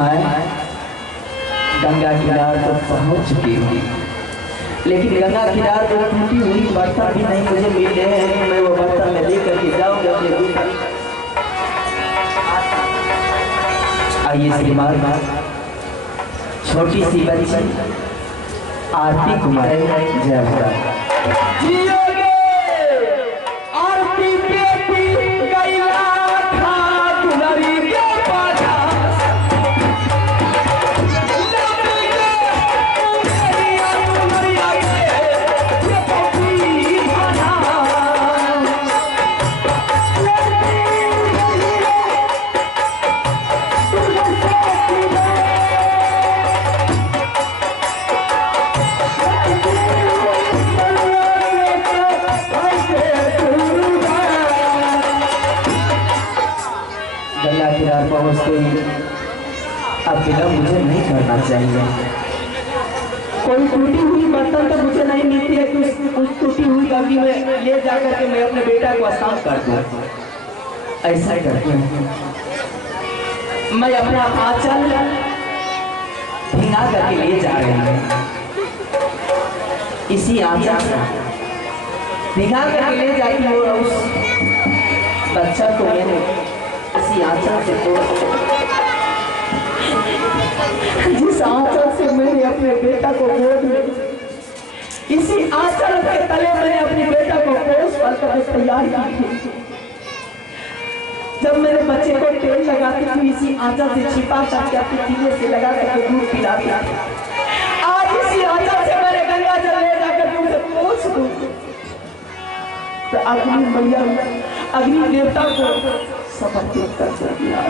मैं गंगा किनार तो पहुंच चुकी हूँ, लेकिन गंगा किनार को टूटी हुई बर्तन भी नहीं मुझे मिल रहे हैं। मैं वो बर्तन में लेकर के जाऊंगा अपने बेटा। आइए श्रीमान, छोटी सी बच्ची आरती कुमारी, जय भोला। अब विलम्ब मुझे नहीं करना चाहिए। कोई टूटी हुई बर्तन तो मुझे नहीं मिलती है कि उस टूटी हुई गंगी में ले जाकर के मैं अपने बेटा को स्नान कर दूं। ऐसा ही करते हैं, मैं अपना आंचल भिंगा करके ले जा रही हूँ। इसी आंचल भिंगा करके ले जाती हूँ और उस बच्चा को मैंने इसी आंचल से जिस आंचल से मैंने अपने बेटा को गोद में, इसी आंचल के तले मैंने अपने बेटा को पोस कर तैयार की। जब मेरे बच्चे को तेल लगाती थी, इसी आंचल से छिपा करके अपने सीने से लगा करके दूध पिलाती थी। आज इसी आंचल से मैंने गंगा जल ले जाकर उसे पोस दूं तो अग्नि मैया, अग्नि देवता को समर्पित कर दिया।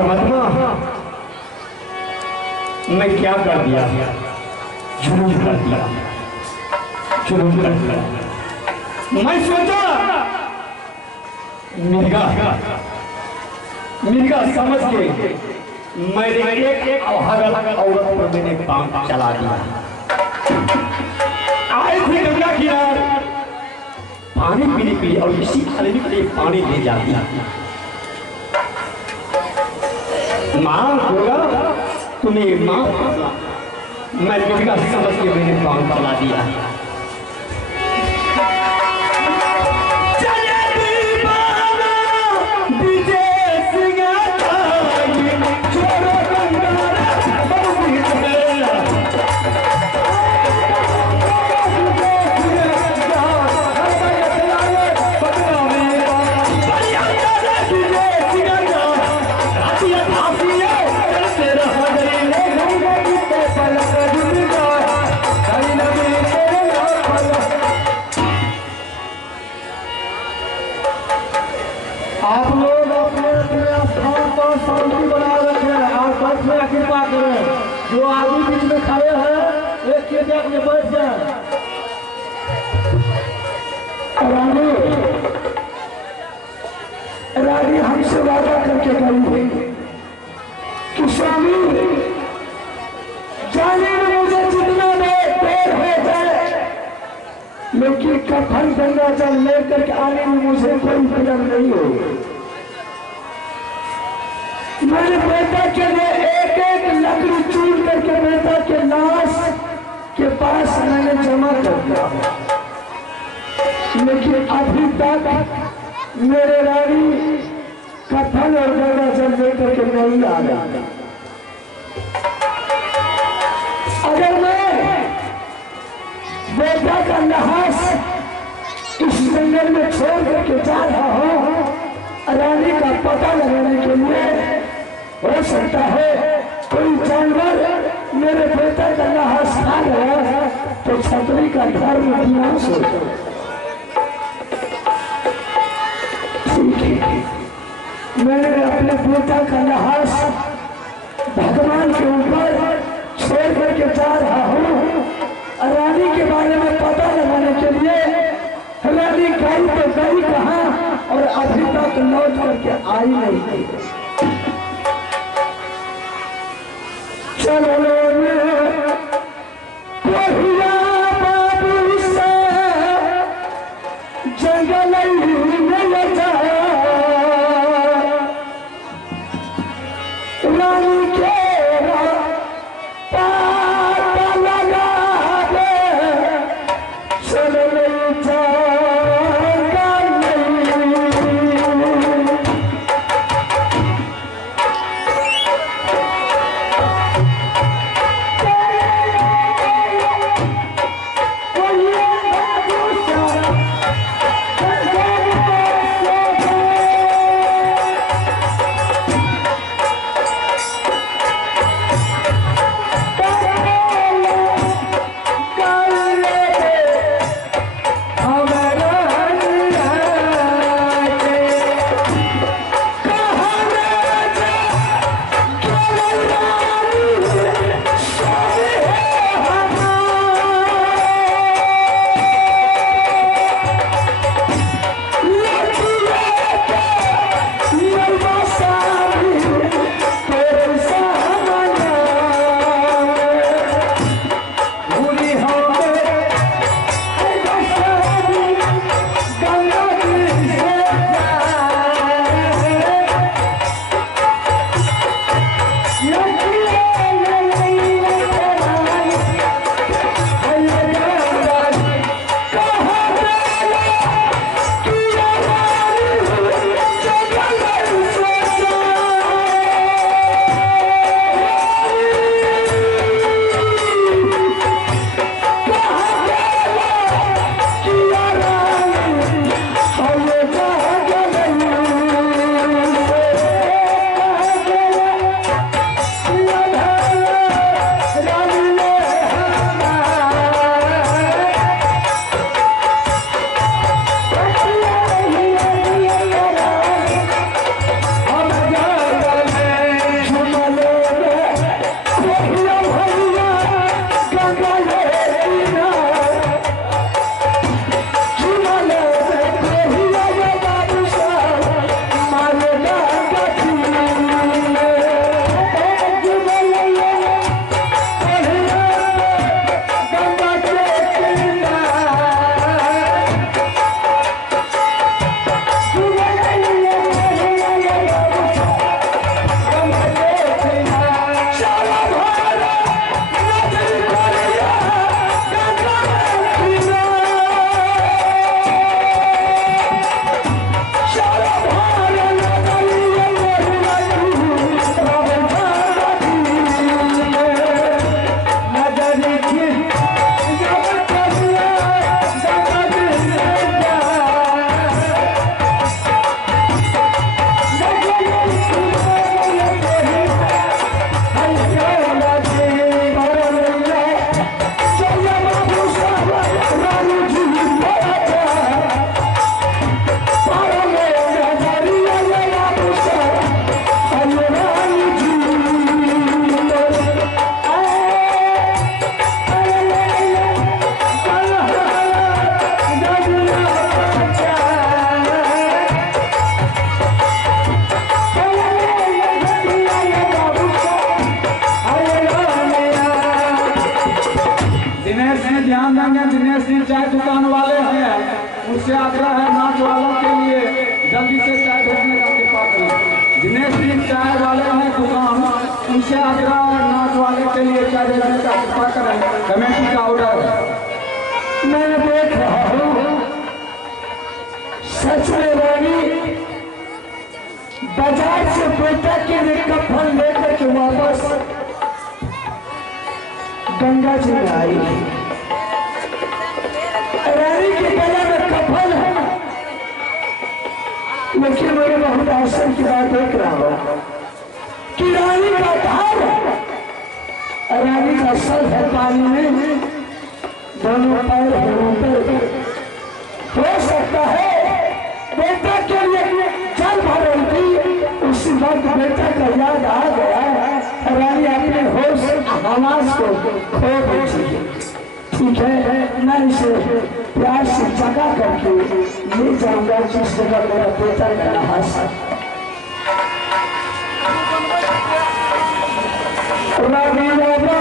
परमात्मा मैं क्या कर दिया, जुल्म कर दिया, जुल्म कर दिया। मैं सोचा मिर्गा समझ के मैंने एक अभागा औरत पर मैंने काम चला दिया। आए थे गंगा किनारे पानी पीने के लिए और इसी आदमी के लिए पानी ले जाती। माँ होगा तुम्हें माँ, मैं मिर्गा समझ के मैंने काम चला दिया। आप लोग अपने अपने स्थान पर शांति बना रखें और बस में कृपा करें। जो आदमी बीच में खड़े हैं एक के देख में बैठ जाए। रानी हमसे वादा करके गई है कि स्वामी जाने में मुझे जितना देर हो जाए लेकिन कफन गंगा जल लेकर के आने में मुझे कोई विलंब नहीं हो। मैंने बेटा के लिए एक एक लकड़ी चूर करके बेटा के लाश के पास मैंने जमा कर दिया, लेकिन अभी तक मेरे रानी कफन और गंगा जल लेकर के नहीं आ गया। अगर मैं बेटा का लाश इस जंगल में छोड़ करके जा रहा हूं रानी का पता लगाने के लिए, हो सकता है कोई जानवर मेरे बेटा का लाश खा गया है तो छतरी का घर में विनाश हो जाए। मैंने अपने बेटा का लाश भगवान के ऊपर छोड़ करके जा रहा हूं रानी के बारे में पता लगाने के लिए। रानी गई तो गई कहां और अभी तक लौट करके आई नहीं। चलो बाबू से जंगल में जा रानी के करेंगे। दिनेश जी चाय दुकान वाले हैं, उनसे आग्रह है नाच वालों के लिए जल्दी से चाय भेजने का कृपा करें। दिनेश जी चाय वाले हैं दुकान, उनसे आग्रह है नाच वाले के लिए चाय भेजने का कृपा करें। कमेटी का ऑर्डर है। मैं देख रहा हूँ सच में रानी बाजार से बेटा के लिए कफन लेकर के वापस गंगा जी में आई। रानी के गले में कफन है, लेकिन मेरे बहुत आश्चर्य की बात देख रहा हूँ कि रानी का धार है, रानी का सर है पानी में, दोनों पैर है ऊपर। हो सकता है बेटा के लिए जल भर रही थी, उसी वक्त बेटा का याद आ गया, रानी अपने होश आवाज को खो बैठी। ठीक है, मैं इसे प्यार से जगा करके ले जाऊंगा जिस जगह मेरा बेटा का रहा। रानी बाबा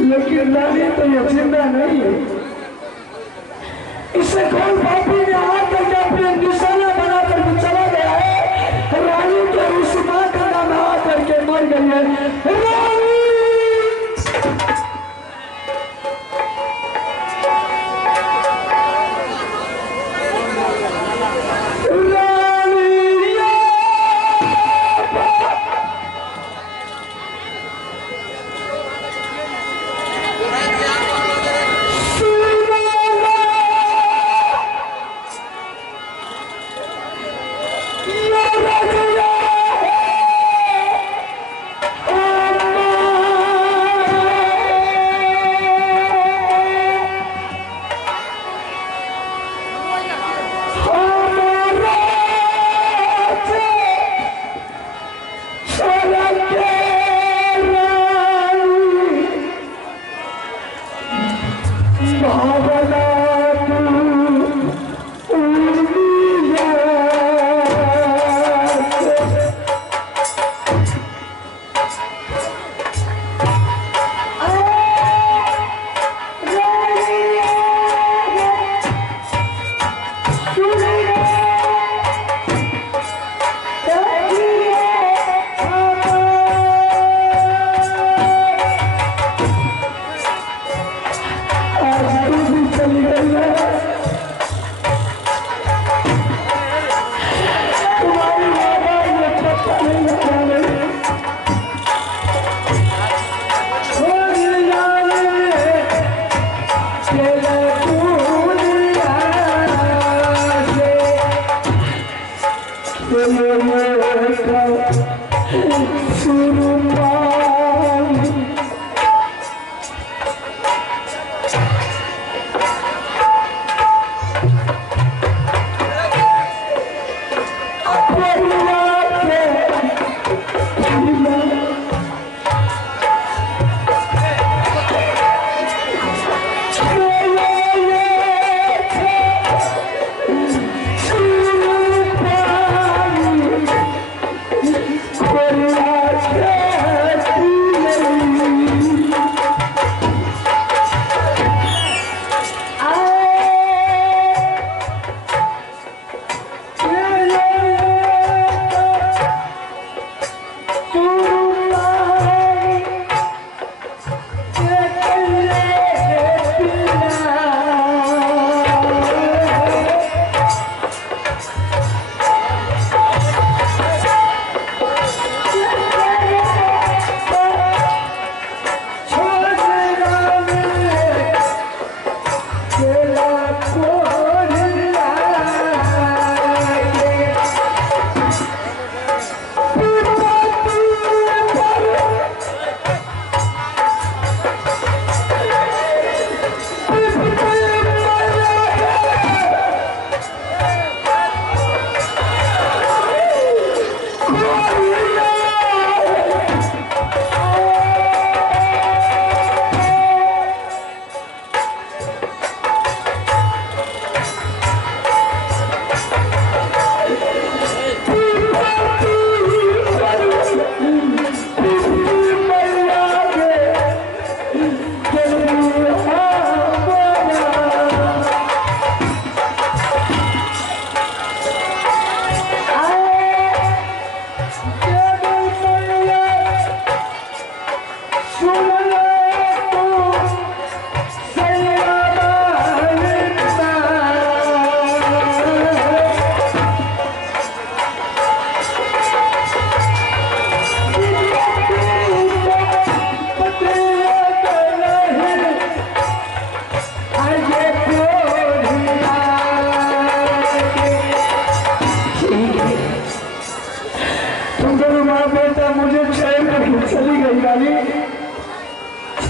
लेकिन रानी तो ये जिंदा नहीं है। इसे कौन पापी ने हाथ करके अपने निशाना बना करके चला गया है। रानी के उस मां का नाम हाथ करके मर गई है। रानी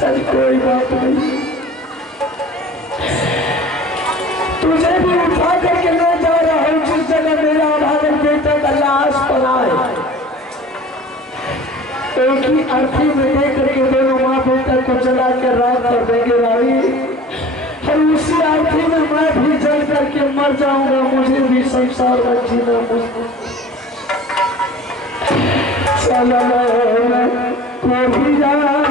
चल कोई बात नहीं, तुझे भी उठा करके ले जा रहा हूं जिस जगह मेरा अभागन बेटा का लाश पड़ा है। एक ही अर्थी में दे करके दोनों माँ बेटा को जला कर राख कर देंगे रानी, और उसी अर्थी में मैं भी जल करके मर जाऊंगा। मुझे भी संसार में जीना मुश्किल। चलो कोई जंगल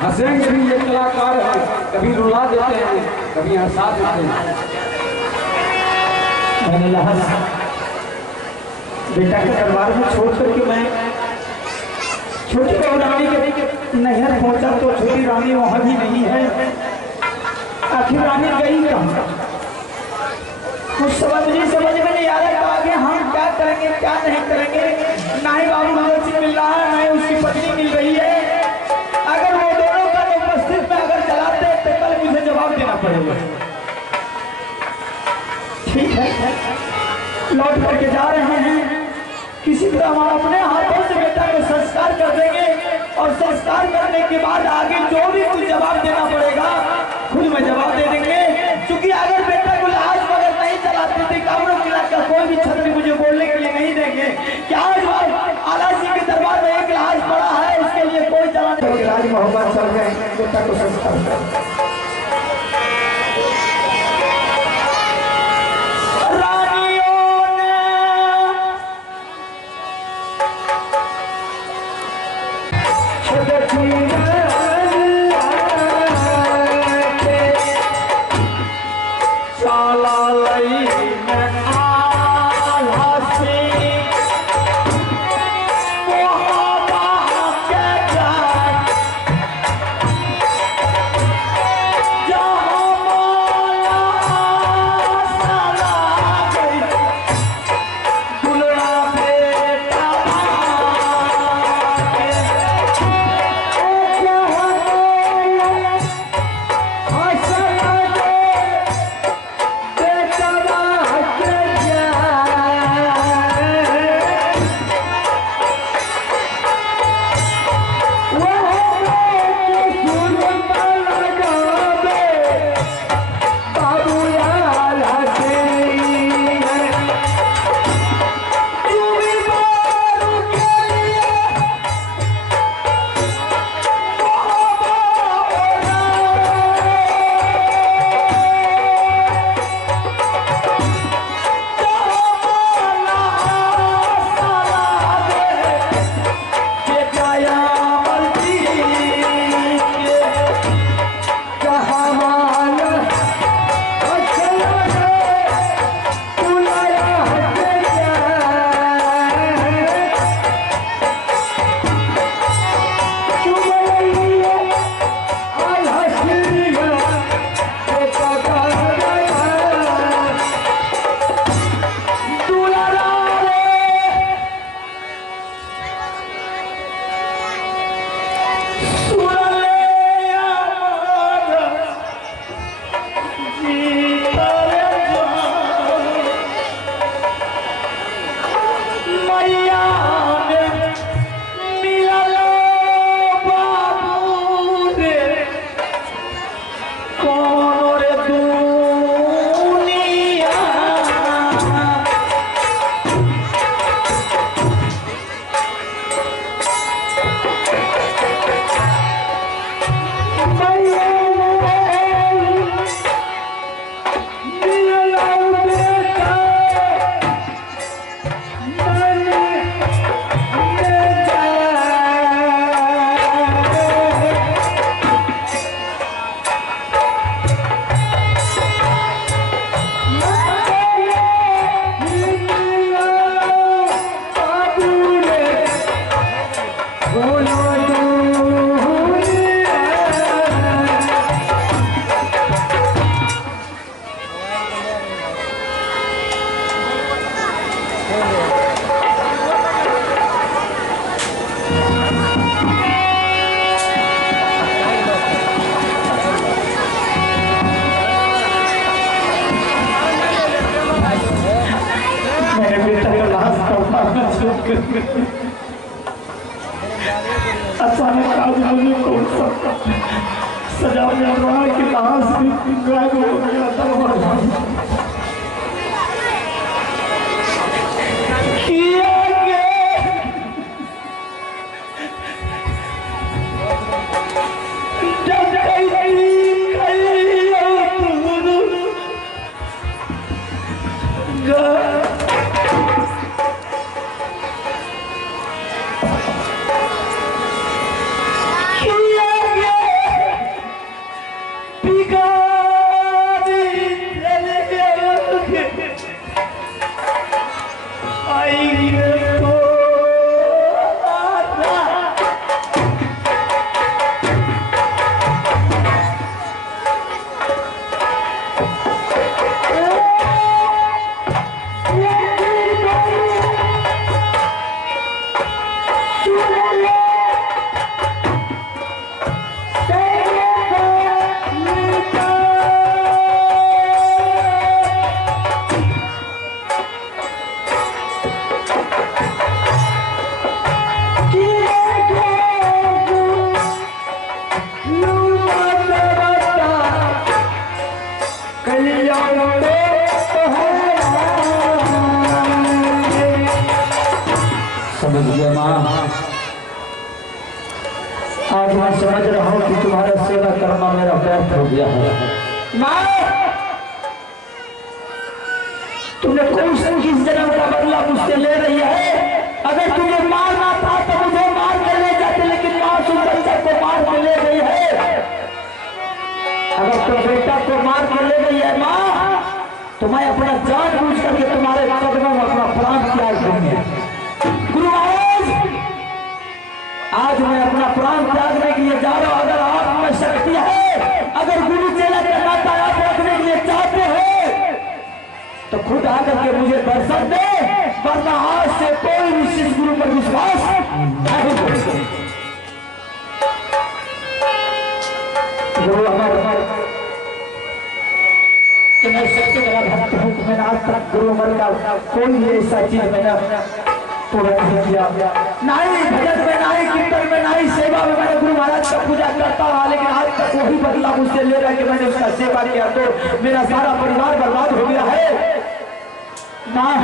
हंसेंगे भी, ये कलाकार है, कभी रुला देते हैं, कभी हंसा देते हैं। मैंने बेटा के दरबार में छोड़ करके मैं छोटी रानी के नहर पहुंचा तो छोटी रानी वहां भी नहीं है। आखिर रानी गई कहाँ? कुछ समझ में नहीं आ रहा कि आगे हम क्या करेंगे क्या नहीं करेंगे। ना ही बाबू भगत सिंह मिल रहा है, ना ही उसकी पत्नी मिल रही है। अगर वो दोनों का उपस्थित में अगर चलाते तो कल मुझे जवाब देना पड़ेगा। ठीक है, लौट करके जा रहे हैं। किसी तरह हम अपने हाथों से बेटा को संस्कार कर देंगे, और संस्कार करने के बाद आगे जो भी कुछ जवाब देना पड़ेगा खुद में जवाब दे देंगे। क्योंकि अगर बेटा को लाश वगैरह नहीं चलाते थे, कामरों के का कोई भी छत्री मुझे बोलने के लिए नहीं देंगे कि आज आला सिंह के दरबार में एक लाश पड़ा है, उसके लिए कोई जवाब नहीं। राज मोहब्बत चल गए, बेटा को संस्कार कर अचानक आज मुझे कौन सा सजा मिल रहा है कि लाश भी गायब हो गया था। आज मैं समझ रहा हूँ कि तुम्हारा सेवा करना मेरा व्यर्थ हो गया है। तुमने कौन सा किस जन्म का बदला मुझसे ले रही है? अगर तुझे मारना था तो मुझे मार कर ले जाते, लेकिन मासूम बच्चा को मार कर ले गई है। अगर तुम बेटा को मार कर ले गई है माँ, तो मैं अपना जान बूझ करके तुम्हारे कदमों में अपना प्राण त्याग दूंगा। गुरु महाराज, आज मैं अपना प्राण त्यागने के लिए जा रहा हूं। अगर आप में शक्ति है, अगर गुरु चेला का नाता आप रखने के लिए चाहते हो, तो खुद आकर के मुझे दर्शन दे, वरना आज से कोई भी शिष्य गुरु पर विश्वास नहीं करेगा। गुरु हमारे मैं सबसे बड़ा भक्त हूँ। मैंने आज तक गुरु हमारे का कोई ऐसा चीज मैंने पूरा नहीं किया, नहीं भजन में, नहीं कीर्तन में, नहीं सेवा में। मैंने गुरु महाराज का पूजा करता रहा, लेकिन आज तक वही बदला मुझसे ले रहा है कि मैंने उसका सेवा किया तो मेरा सारा परिवार बर्बाद हो गया है। माँ,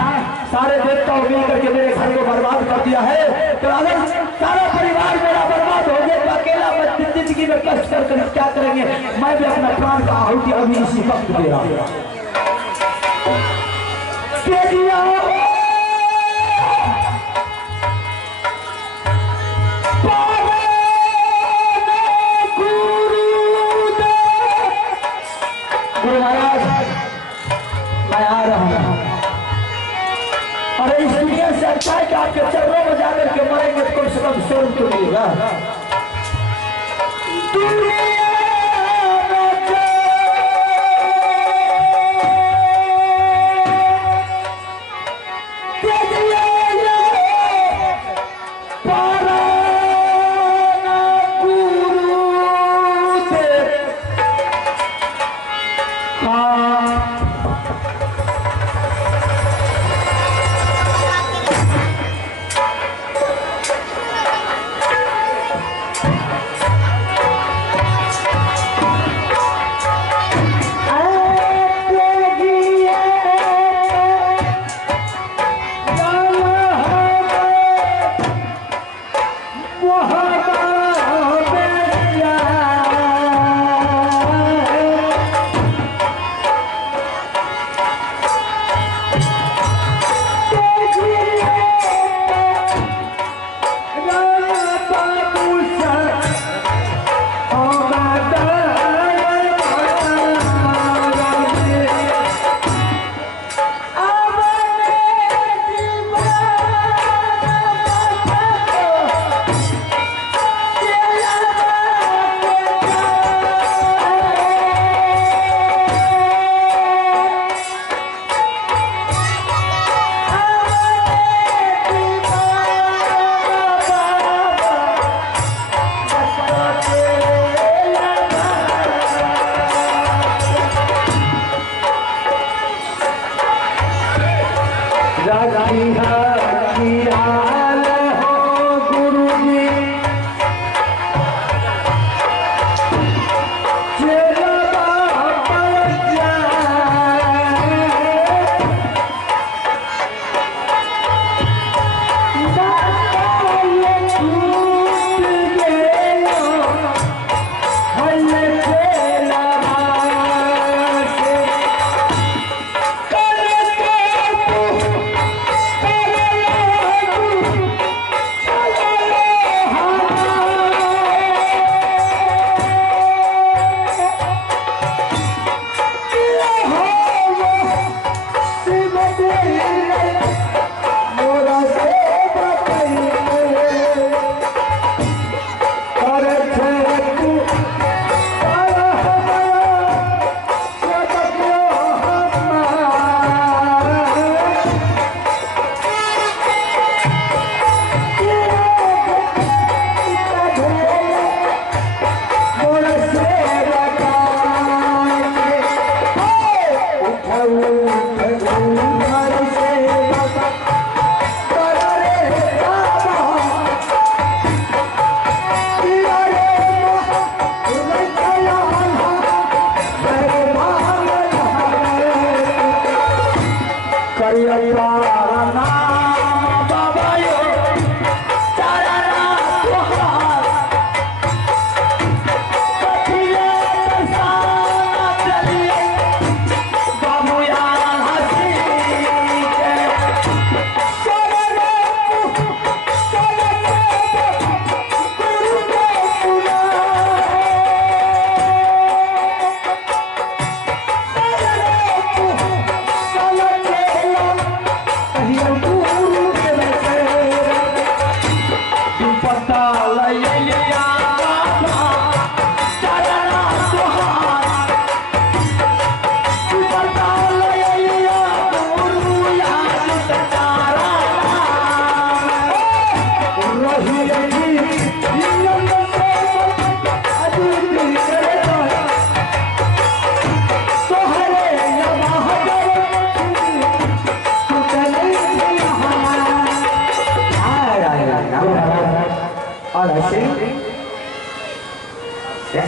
सारे देवताओं मिल करके मेरे घर को बर्बाद कर दिया है। तो अगर सारा परिवार मेरा बर्बाद हो गया तो अकेला मैं जिंदगी में कष्ट कर क्या करेंगे? मैं भी अपना प्राण का आहुति अभी इसी वक्त दे रहा हूँ। गुरु महाराज, मैं आ रहा हूँ। अरे इस दुनिया से अच्छा है कि आपके चरणों में जाकर के मरेंगे तो कम से कम स्वर्ग तो मिलेगा।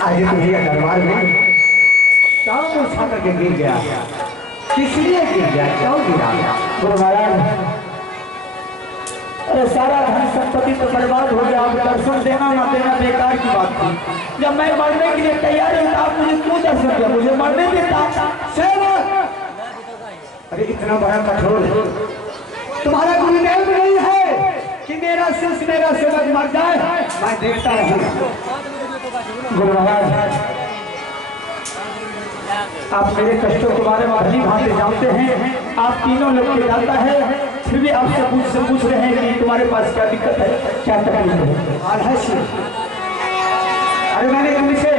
आगे तुम्हें दरबार में शाम उठा करके गिर गया, किस लिए गिर गया, क्यों गिरा? गुरु महाराज, अरे सारा धन संपत्ति तो बर्बाद हो गया, दर्शन देना ना देना बेकार की बात थी। जब मैं मरने के लिए तैयार हूँ आप मुझे क्यों दर्शन दिया? मुझे मरने देता। अरे इतना बड़ा कठोर तुम्हारा गुरुदेव भी नहीं है कि मेरा शिष्य मेरा सेवक मर जाए, मैं देखता रहूंगा। गुरु महाराज, आप मेरे कष्टों के बारे में भली भांति जानते हैं, आप तीनों लोग के जाता है, फिर भी आपसे पूछ रहे हैं कि तुम्हारे पास क्या दिक्कत है, क्या तकलीफ है? अरे मैंने तुमसे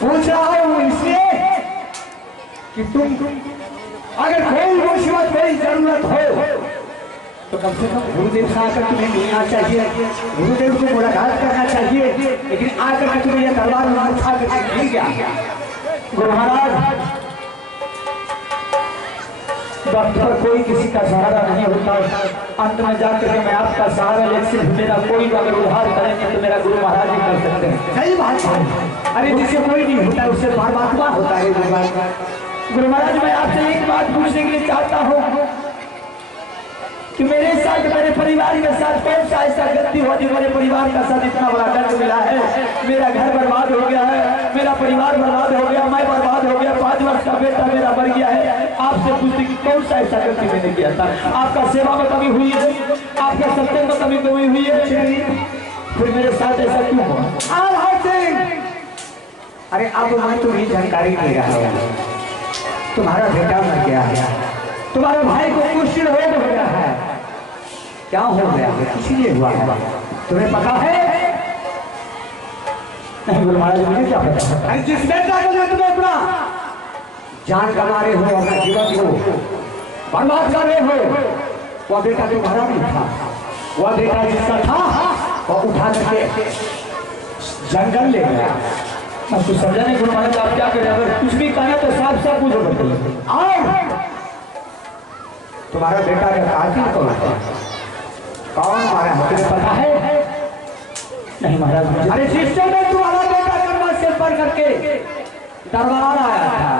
पूछ रहा हूँ इसलिए कि तुम अगर कोई मुसीबत कोई जरूरत हो तो कम से कम गुरुदेव से आकर तुम्हें मिलना चाहिए, गुरुदेव को मुलाकात करना चाहिए, लेकिन आकर तुम्हें यह दरबार में उठा कर मिल गया। गुरु महाराज, डॉक्टर कोई किसी का सहारा नहीं होता, अंत में जाकर के मैं आपका सहारा ले, सिर्फ मेरा कोई अगर उधार करेंगे तो मेरा गुरु महाराज ही कर सकते हैं। सही बात है। अरे जिसे कोई नहीं होता उससे परमात्मा होता है। गुरु महाराज, मैं आपसे एक बात पूछने के लिए चाहता हूँ कि मेरे साथ मेरे परिवार के साथ कौन सा ऐसा गलती हुआ जो मेरे परिवार का साथ इतना बड़ा दर्द मिला है? मेरा घर बर्बाद हो गया है, मेरा परिवार बर्बाद हो गया, मैं बर्बाद हो गया, 5 वर्ष का बेटा मेरा मर गया है। आपसे पूछते कि कौन सा ऐसा गलती मैंने किया था? आपका सेवा में कमी हुई है, आपका सत्य में कमी हुई है, फिर मेरे साथ ऐसा क्यों हुआ? अरे अब मैं तुम्हें जानकारी दे रहा हूँ, तुम्हारा बेटा मर गया है, तुम्हारे भाई को कुछ रोग हो गया है। क्या हो गया है, किसलिए हुआ है, तुम्हें पता है? नहीं गुरु महाराज, मुझे क्या पता? अरे जिस बेटा को तुम्हें अपना जान गंवा रहे हो, अपना जीवन को बर्बाद कर रहे हो, वह बेटा तुम्हारा नहीं था, वह बेटा जिसका था वह उठा करके जंगल ले गया, अब तो समझा नहीं गुरु महाराज आप क्या करें, अगर कुछ भी कहना तो साफ साफ पूछो बताइए। आओ, तुम्हारा बेटा का कातिल कौन है? कौन मारा है तुम्हें पता है? नहीं महाराज मुझे अरे सिस्टर में तुम्हारा बेटा करमा से पर करके दरबार आया था।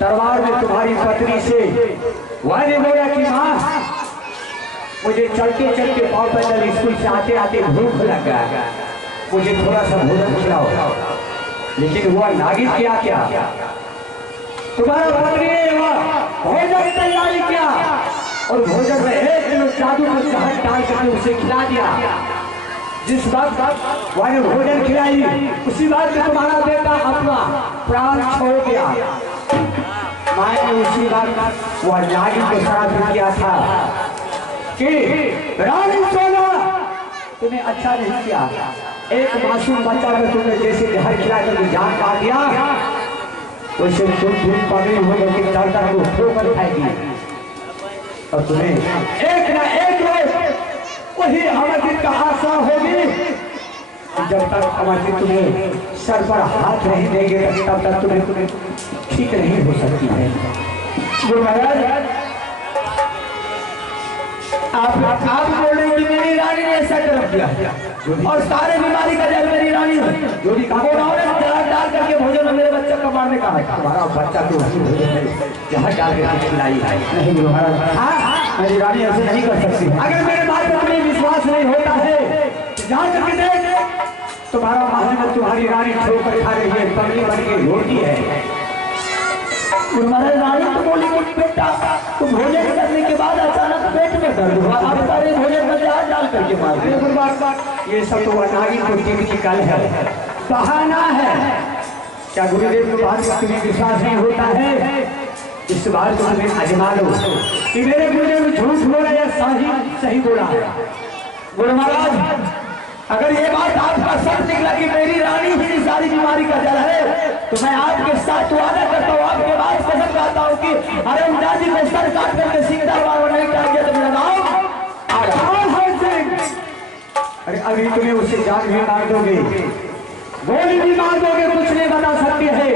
दरबार में तुम्हारी पत्नी से वह ने बोला कि माँ मुझे चलते चलते पाँव पैदल स्कूल से आते आते भूख लग गया, मुझे थोड़ा सा भोजन खिलाओ। लेकिन वह नागिन क्या तुम्हारा पत्नी ने वह भोजन की तैयारी किया और भोजन में 1 किलो जादू का शहद डाल करके उसे खिला दिया। जिस वक्त वह ने भोजन खिलाई उसी बात में तुम्हारा बेटा अपना प्राण छोड़ गया। माँ ने उसी बात वह नागिन को श्राप किया था कि रानी सोना तुम्हें अच्छा नहीं किया, एक मासूम बच्चा को तुमने जैसे जहर खिला कर जान काट दिया वैसे तुम धूप पगड़ी होकर के दर्द को ठोकर खाएगी और तुम्हें एक ना एक रोज वही अमरजीत का आशा होगी। जब तक अमरजीत तुम्हें सर पर हाथ नहीं देंगे तब तक तुम्हें ठीक नहीं हो सकती है। गुरु महाराज आप बोल रहे हैं कि मेरी रानी ने ऐसा कर दिया और सारे बीमारी का जड़ मेरी रानी है। जोड़ी डाल करके भोजन में मेरे बच्चा का मारने का है। तुम्हारा बच्चा तो जहाँ डाल के खिलाई है। नहीं गुरु महाराज, हाँ मेरी रानी ऐसे नहीं कर सकती। अगर मेरे बात पर तुम्हें विश्वास नहीं होता है जान करके देख, तुम्हारा महल में तुम्हारी रानी ठोकर खा रही है, पगड़ी बन के रोटी है। गुरु महाराज रानी तो बोली कि बेटा तो भोजन करने के बाद अचानक पेट में दर्द हुआ, आप सारे भोजन में जहर डाल करके मार दिए। ये सब तो नागिन को टीवी कल है, बहाना है। क्या गुरुदेव की बात पर तुम्हें विश्वास नहीं होता है? इस बात को तुम्हें आजमा लो कि मेरे गुरुदेव झूठ बोला या सही बोला। गुरु महाराज अगर ये बात आपका सच निकला कि मेरी रानी ही सारी बीमारी का जड़ है तो मैं आपके साथ वादा करता हूँ, आपके बाद कसम खाता हूँ कि अरे उदासी को सर काट करके सीधा बार नहीं काट तो मेरा नाम अरे अभी तुम्हें उसे जान भी मार दोगे, गोली भी मार दोगे, कुछ नहीं बता सकती है।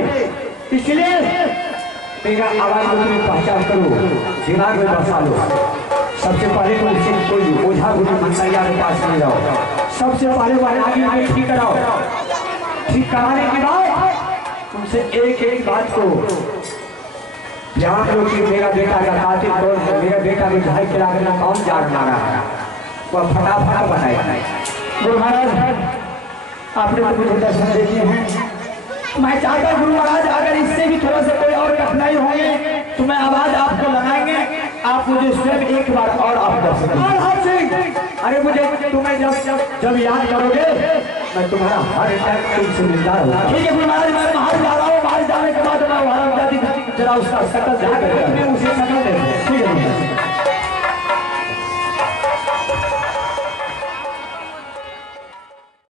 इसलिए मेरा आवाज को तुम्हें पहचान करो, दिमाग में बसा लो। सबसे पहले तो उसे कोई ओझा गुरु मंतरिया के पास ले जाओ, सबसे पहले वह नागिन को ठीक कराओ। ठीक कराने के बाद तुमसे एक एक बात को ध्यान लो कि मेरा बेटा का कातिल कौन है, मेरा बेटा को जहर खिला कर कौन जान मारा है, वह फटाफट बताएगा। गुरु महाराज आपने तो मुझे दर्शन दे दिए हैं, मैं चाहता हूँ गुरु महाराज अगर इससे भी थोड़ा सा कोई और कठिनाई होगी तो मैं आवाज आपको लगाएंगे, आप मुझे स्वयं एक बार और आप दर्शन। अरे मुझे तुम्हें जब याद करोगे मैं तुम्हारा हर तुमसे मिलता रहूंगा। ठीक है गुरु महाराज, मैं बाहर जा रहा हूँ, बाहर जाने के बाद मैं वहां जरा उसका शकल ध्यान